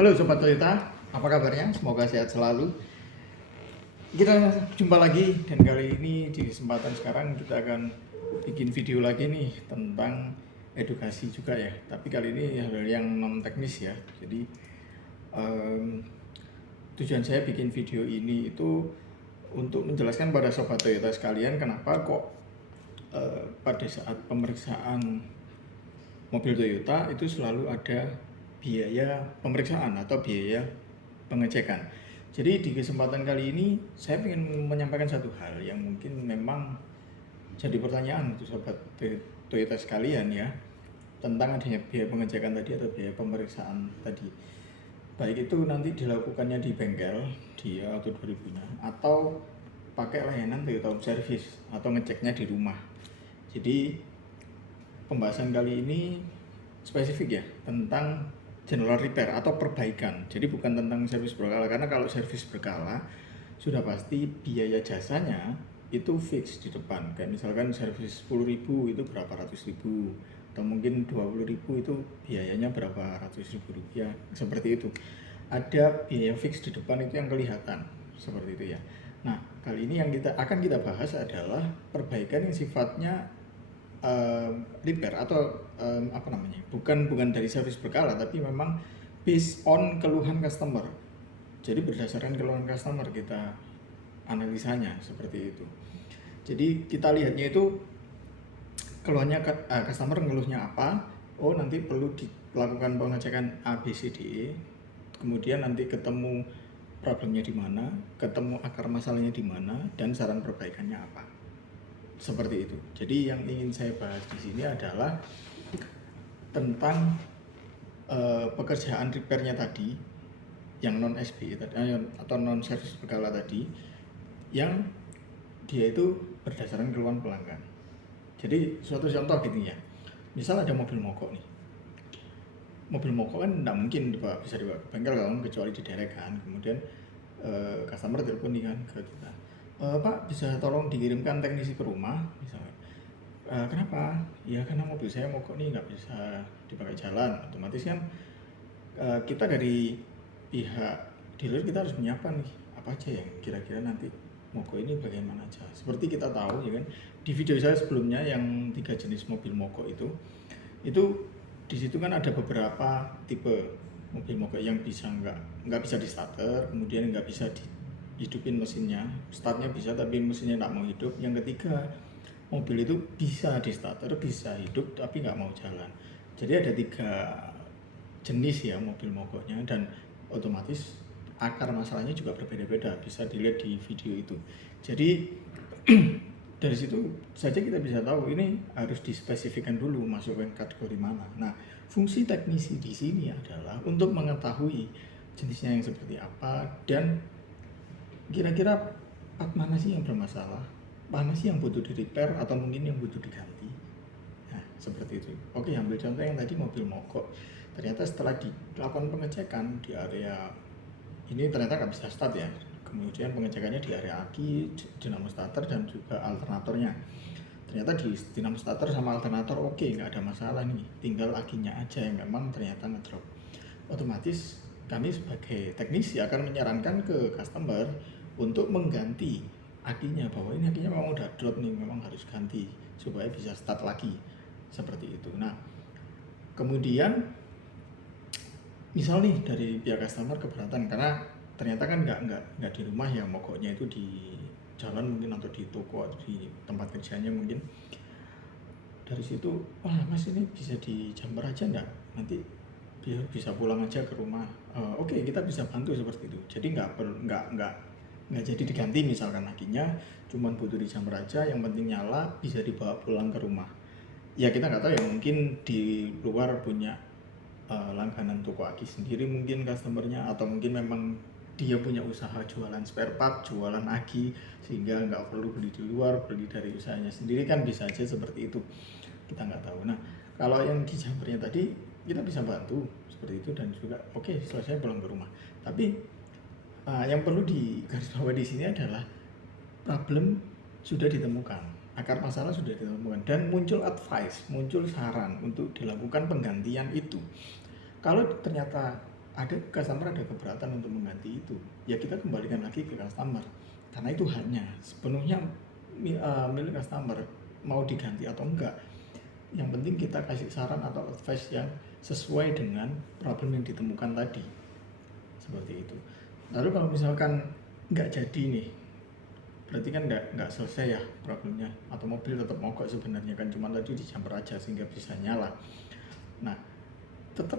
Halo Sobat Toyota, apa kabarnya? Semoga sehat selalu. Kita jumpa lagi dan kali ini di kesempatan sekarang kita akan bikin video lagi nih tentang edukasi juga ya. Tapi kali ini hal yang non teknis ya. Jadi tujuan saya bikin video ini itu untuk menjelaskan pada Sobat Toyota sekalian kenapa kok pada saat pemeriksaan mobil Toyota itu selalu ada biaya pemeriksaan atau biaya pengecekan. Jadi di kesempatan kali ini saya ingin menyampaikan satu hal yang mungkin memang jadi pertanyaan untuk sobat Toyota sekalian ya, tentang adanya biaya pengecekan tadi atau biaya pemeriksaan tadi. Baik itu nanti dilakukannya di bengkel di Auto 2000-nya atau pakai layanan Toyota Home Service atau ngeceknya di rumah. Jadi pembahasan kali ini spesifik ya tentang general repair atau perbaikan. Jadi bukan tentang servis berkala, karena kalau servis berkala sudah pasti biaya jasanya itu fix di depan. Kayak misalkan servis 10.000 itu berapa ratus ribu, atau mungkin 20.000 itu biayanya berapa ratus ribu rupiah, seperti itu. Ada biaya fix di depan itu yang kelihatan, seperti itu ya. Nah, kali ini yang akan kita bahas adalah perbaikan yang sifatnya repair atau bukan dari servis berkala, tapi memang based on keluhan customer. Jadi berdasarkan keluhan customer kita analisanya seperti itu. Jadi kita lihatnya itu keluhannya customer ngeluhnya apa. Oh, nanti perlu dilakukan pengecekan A, B, C, D, E. Kemudian nanti ketemu problemnya di mana, ketemu akar masalahnya di mana, dan saran perbaikannya apa. Seperti itu. Jadi yang ingin saya bahas di sini adalah tentang pekerjaan repairnya tadi, yang non SB atau non servis berkala tadi, yang dia itu berdasarkan keluhan pelanggan. Jadi suatu contoh gitu ya. Misal ada mobil mogok nih. Mobil mogok kan tidak mungkin bisa dibawa ke bengkel kan, kecuali diderek kan. Kemudian customer telepon nih kan ke kita. Pak, bisa tolong dikirimkan teknisi ke rumah misalnya. Kenapa? Ya karena mobil saya mogok nih, nggak bisa dipakai jalan. Otomatis kan kita dari pihak dealer kita harus menyiapkan nih apa aja yang kira-kira nanti mogok ini bagaimana aja. Seperti kita tahu ya kan, di video saya sebelumnya yang 3 jenis mobil mogok itu di situ kan ada beberapa tipe mobil mogok yang bisa nggak bisa di starter, kemudian nggak bisa hidupin mesinnya, startnya bisa tapi mesinnya nggak mau hidup. Yang ketiga, mobil itu bisa di starter, bisa hidup tapi nggak mau jalan. Jadi ada 3 jenis ya mobil mogoknya, dan otomatis akar masalahnya juga berbeda-beda, bisa dilihat di video itu. Jadi dari situ saja kita bisa tahu ini harus dispesifikkan dulu masuk ke kategori mana. Nah, fungsi teknisi di sini adalah untuk mengetahui jenisnya yang seperti apa dan kira-kira part mana sih yang bermasalah, mana sih yang butuh di repair atau mungkin yang butuh diganti. Nah, seperti itu. Oke, ambil contoh yang tadi mobil mogok. Ternyata setelah dilakukan pengecekan di area ini ternyata nggak bisa start ya. Kemudian pengecekannya di area aki, dinamo starter dan juga alternatornya. Ternyata di dinamo starter sama alternator oke, nggak ada masalah nih. Tinggal akinya aja yang memang ternyata ngedrop. Otomatis kami sebagai teknisi akan menyarankan ke customer untuk mengganti akinya, bahwa ini akinya memang udah drop nih, memang harus ganti supaya bisa start lagi, seperti itu. Nah, kemudian misal nih dari pihak customer keberatan karena ternyata kan nggak di rumah ya, mogoknya itu di jalan mungkin atau di toko atau di tempat kerjanya mungkin. Dari situ, wah mas ini bisa dijamper aja nggak, nanti biar bisa pulang aja ke rumah. Oke, kita bisa bantu seperti itu. Jadi nggak jadi diganti misalkan akinya, cuman butuh dijamper aja, yang penting nyala, bisa dibawa pulang ke rumah. Ya kita nggak tahu ya, mungkin di luar punya langganan toko aki sendiri mungkin customernya, atau mungkin memang dia punya usaha jualan spare part, jualan aki, sehingga nggak perlu beli di luar, beli dari usahanya sendiri kan, bisa aja seperti itu, kita nggak tahu. Nah, kalau yang dijampernya tadi kita bisa bantu seperti itu dan juga oke, selesai pulang ke rumah. Tapi yang perlu digarisbawahi di sini adalah problem sudah ditemukan, akar masalah sudah ditemukan, dan muncul advice, muncul saran untuk dilakukan penggantian itu. Kalau ternyata ada customer ada keberatan untuk mengganti itu, ya kita kembalikan lagi ke customer karena itu haknya sepenuhnya milik customer mau diganti atau enggak. Yang penting kita kasih saran atau advice yang sesuai dengan problem yang ditemukan tadi, seperti itu. Lalu kalau misalkan nggak jadi nih, berarti kan nggak selesai ya problemnya, atau mobil tetap mogok sebenarnya kan, cuma tadi dijamper aja sehingga bisa nyala. Nah, tetap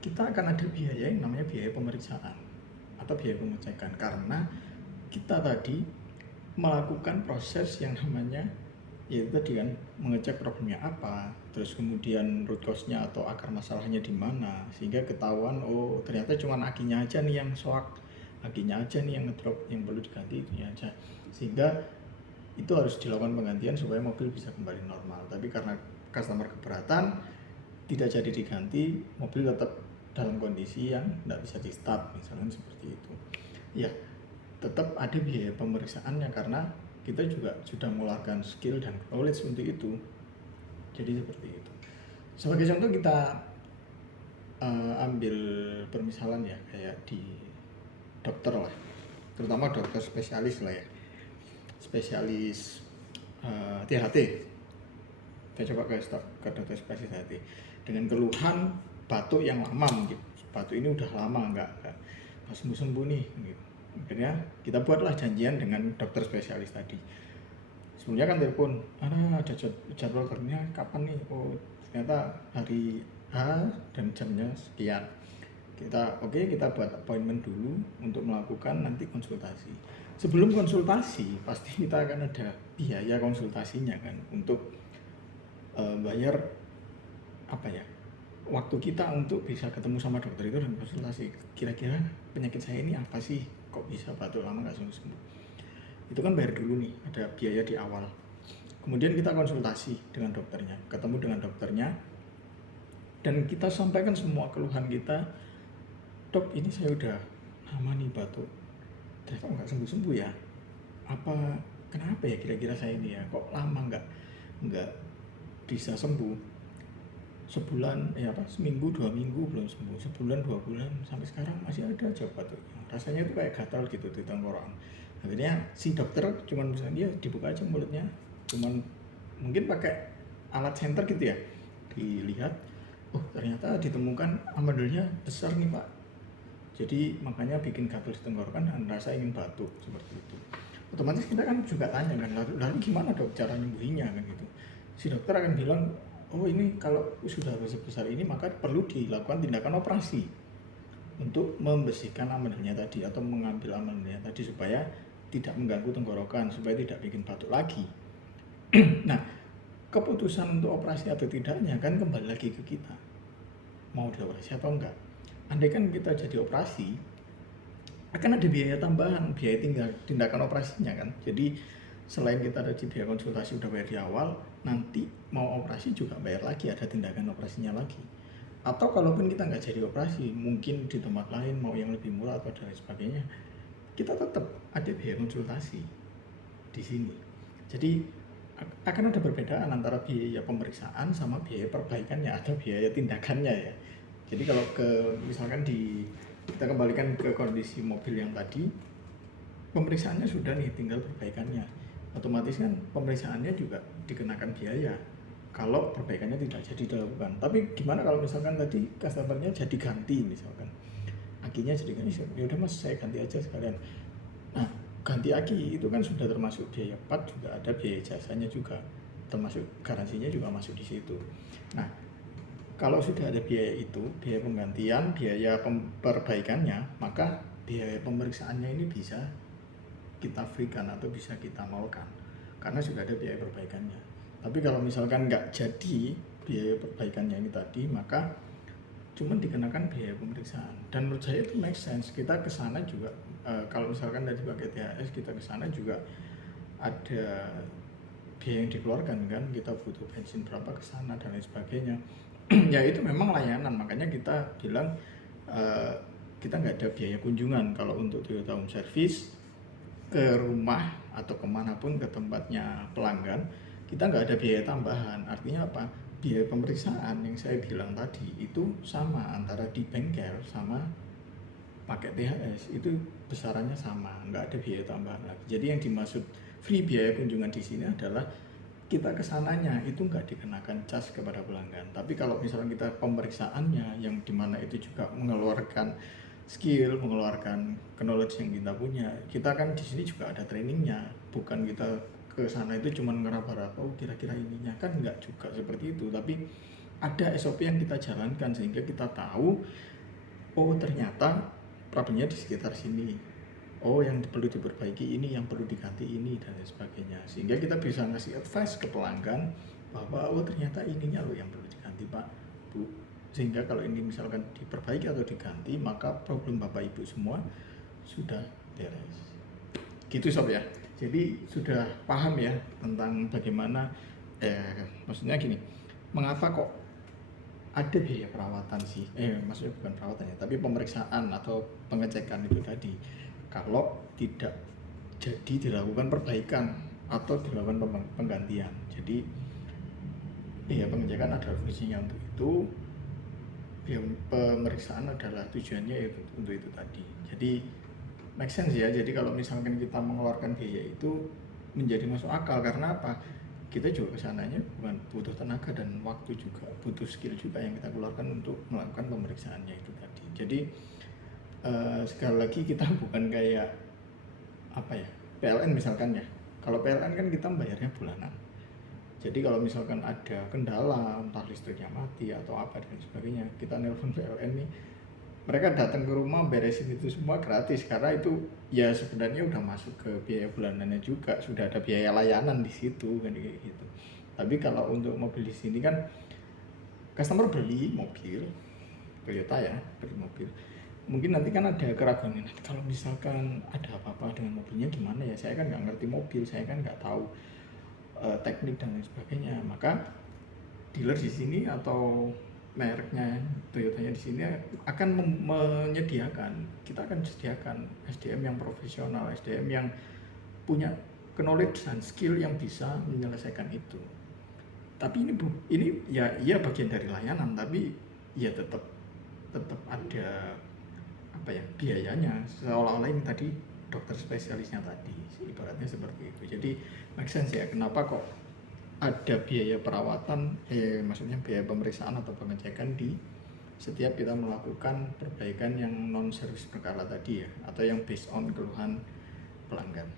kita akan ada biaya yang namanya biaya pemeriksaan atau biaya pengecekan, karena kita tadi melakukan proses yang namanya yaitu tadi kan mengecek problemnya apa, terus kemudian root cause-nya atau akar masalahnya di mana, sehingga ketahuan oh ternyata cuma akinya aja nih yang soak, akinya aja nih yang ngedrop, yang perlu diganti itu aja, sehingga itu harus dilakukan penggantian supaya mobil bisa kembali normal. Tapi karena customer keberatan tidak jadi diganti, mobil tetap dalam kondisi yang tidak bisa di start misalnya seperti itu, ya tetap ada biaya pemeriksaannya karena kita juga sudah mengeluarkan skill dan knowledge untuk itu. Jadi seperti itu. Sebagai contoh kita ambil permisalan ya, kayak di dokter lah, terutama dokter spesialis lah ya, spesialis THT. Kita coba ke dokter spesialis THT dengan keluhan batuk yang lama, mungkin batuk ini udah lama nggak sembuh-sembuh nih gitu. Akhirnya kita buatlah janjian dengan dokter spesialis tadi. Sebelumnya kan telepon, ada jadwal ternyata kapan nih? Oh ternyata hari H dan jamnya sekian. Kita buat appointment dulu untuk melakukan nanti konsultasi. Sebelum konsultasi pasti kita akan ada biaya konsultasinya kan, untuk bayar apa ya, waktu kita untuk bisa ketemu sama dokter itu dan konsultasi. Kira-kira penyakit saya ini apa sih? Kok bisa batuk lama nggak sembuh-sembuh? Itu kan bayar dulu nih, ada biaya di awal. Kemudian kita konsultasi dengan dokternya, ketemu dengan dokternya, dan kita sampaikan semua keluhan kita. Dok, ini saya udah lama nih batuk, ternyata nggak sembuh-sembuh ya. Kenapa ya kira-kira saya ini ya? Kok lama nggak bisa sembuh? Seminggu 2 minggu belum sembuh, sebulan 2 bulan, sampai sekarang masih ada aja batuknya. Rasanya itu kayak gatal gitu di tenggorokan. Akhirnya si dokter cuman bisa dia dibuka aja mulutnya, cuman mungkin pakai alat senter gitu ya, dilihat, oh ternyata ditemukan amandelnya besar nih pak, jadi makanya bikin gatal di tenggorokan dan rasa ingin batuk seperti itu. Otomatis kita kan juga tanya kan, lalu gimana dok cara nyembuhinya kan gitu. Si dokter akan bilang, oh ini kalau sudah besar ini maka perlu dilakukan tindakan operasi untuk membersihkan amandelnya tadi atau mengambil amandelnya tadi supaya tidak mengganggu tenggorokan, supaya tidak bikin batuk lagi. Nah, keputusan untuk operasi atau tidaknya kan kembali lagi ke kita, mau dioperasi atau enggak. Andai kan kita jadi operasi, akan ada biaya tambahan, biaya tindakan operasinya kan. Jadi selain kita ada biaya konsultasi udah bayar di awal, nanti mau operasi juga bayar lagi, ada tindakan operasinya lagi. Atau kalaupun kita nggak jadi operasi, mungkin di tempat lain mau yang lebih murah atau dan sebagainya, kita tetap ada biaya konsultasi di sini. Jadi akan ada perbedaan antara biaya pemeriksaan sama biaya perbaikannya atau biaya tindakannya ya. Jadi kalau misalkan kita kembalikan ke kondisi mobil yang tadi, pemeriksaannya sudah nih, tinggal perbaikannya. Otomatis kan pemeriksaannya juga dikenakan biaya kalau perbaikannya tidak jadi dilakukan. Tapi gimana kalau misalkan tadi customer-nya jadi ganti, misalkan akinya jadi ganti, ya udah mas saya ganti aja sekalian. Nah, ganti aki itu kan sudah termasuk biaya part, juga ada biaya jasanya juga, termasuk garansinya juga masuk di situ. Nah, kalau sudah ada biaya itu, biaya penggantian, biaya perbaikannya, maka biaya pemeriksaannya ini bisa kita free-kan atau bisa kita nolkan karena sudah ada biaya perbaikannya. Tapi kalau misalkan nggak jadi biaya perbaikannya ini tadi, maka cuma dikenakan biaya pemeriksaan. Dan menurut saya itu make sense. Kita ke sana juga kalau misalkan dari pakai THS, kita ke sana juga ada biaya yang dikeluarkan kan, kita butuh bensin berapa ke sana dan lain sebagainya. Ya itu memang layanan, makanya kita bilang kita nggak ada biaya kunjungan kalau untuk Toyota Home Service ke rumah atau kemanapun ke tempatnya pelanggan, kita nggak ada biaya tambahan. Artinya apa? biaya pemeriksaan yang saya bilang tadi itu sama antara di bengkel sama pakai THS, itu besarannya sama, nggak ada biaya tambahan lagi. Jadi yang dimaksud free biaya kunjungan di sini adalah kita kesananya itu nggak dikenakan cas kepada pelanggan. Tapi kalau misalnya kita pemeriksaannya yang dimana itu juga mengeluarkan skill, mengeluarkan knowledge yang kita punya, kita kan di sini juga ada trainingnya, bukan kita ke sana itu cuma ngeraba-raba, oh kira-kira ininya, kan nggak juga seperti itu. Tapi ada SOP yang kita jalankan sehingga kita tahu, oh ternyata problemnya di sekitar sini, oh yang perlu diperbaiki ini, yang perlu diganti ini, dan lain sebagainya. Sehingga kita bisa ngasih advice ke pelanggan bahwa oh ternyata ininya loh yang perlu diganti Pak, Bu. Sehingga kalau ini misalkan diperbaiki atau diganti, maka problem Bapak Ibu semua sudah beres. Gitu Sob ya. Jadi sudah paham ya tentang bagaimana, maksudnya gini, mengapa kok ada biaya perawatan sih, maksudnya bukan perawatan ya, tapi pemeriksaan atau pengecekan itu tadi. Kalau tidak jadi dilakukan perbaikan atau dilakukan penggantian. Jadi pengecekan adalah fungsinya untuk itu, pemeriksaan adalah tujuannya untuk itu tadi. Jadi make sense ya. Jadi kalau misalkan kita mengeluarkan biaya itu menjadi masuk akal, karena apa? Kita juga kesananya bukan butuh tenaga dan waktu juga, butuh skill juga yang kita keluarkan untuk melakukan pemeriksaannya itu tadi. Jadi sekali lagi kita bukan kayak apa ya, PLN misalkan ya. Kalau PLN kan kita bayarnya bulanan. Jadi kalau misalkan ada kendala, entah listriknya mati atau apa dan sebagainya, kita nelpon PLN nih, mereka datang ke rumah beresin itu semua gratis, karena itu ya sebenarnya udah masuk ke biaya bulanannya juga, sudah ada biaya layanan di situ kan kayak gitu. Tapi kalau untuk mobil di sini kan customer beli mobil Toyota ya, beli mobil, mungkin nanti kan ada keraguan, nanti kalau misalkan ada apa-apa dengan mobilnya gimana ya, saya kan nggak ngerti mobil, saya kan nggak tahu teknik dan lain sebagainya. Maka dealer di sini atau mereknya Toyotanya di sini akan menyediakan, kita akan sediakan SDM yang profesional, SDM yang punya knowledge dan skill yang bisa menyelesaikan itu. Tapi ini ya iya bagian dari layanan, tapi ya tetap ada apa ya, biayanya, seolah-olah ini tadi dokter spesialisnya tadi, ibaratnya seperti itu. Jadi make sense ya kenapa kok ada biaya perawatan, maksudnya biaya pemeriksaan atau pengecekan di setiap kita melakukan perbaikan yang non service berkala tadi ya, atau yang based on keluhan pelanggan.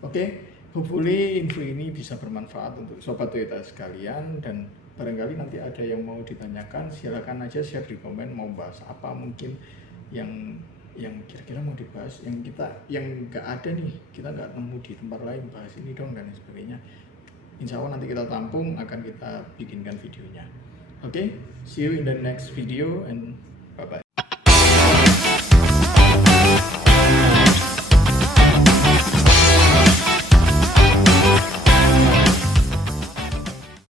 Oke, hopefully info ini bisa bermanfaat untuk sobat Toyota sekalian, dan barangkali nanti ada yang mau ditanyakan, silakan aja share di komen, mau bahas apa mungkin yang kira-kira mau dibahas, yang nggak ada nih, kita nggak nemu di tempat lain, bahas ini dong dan sebagainya. Insya Allah nanti kita tampung, akan kita bikinkan videonya. Oke, see you in the next video and bye bye.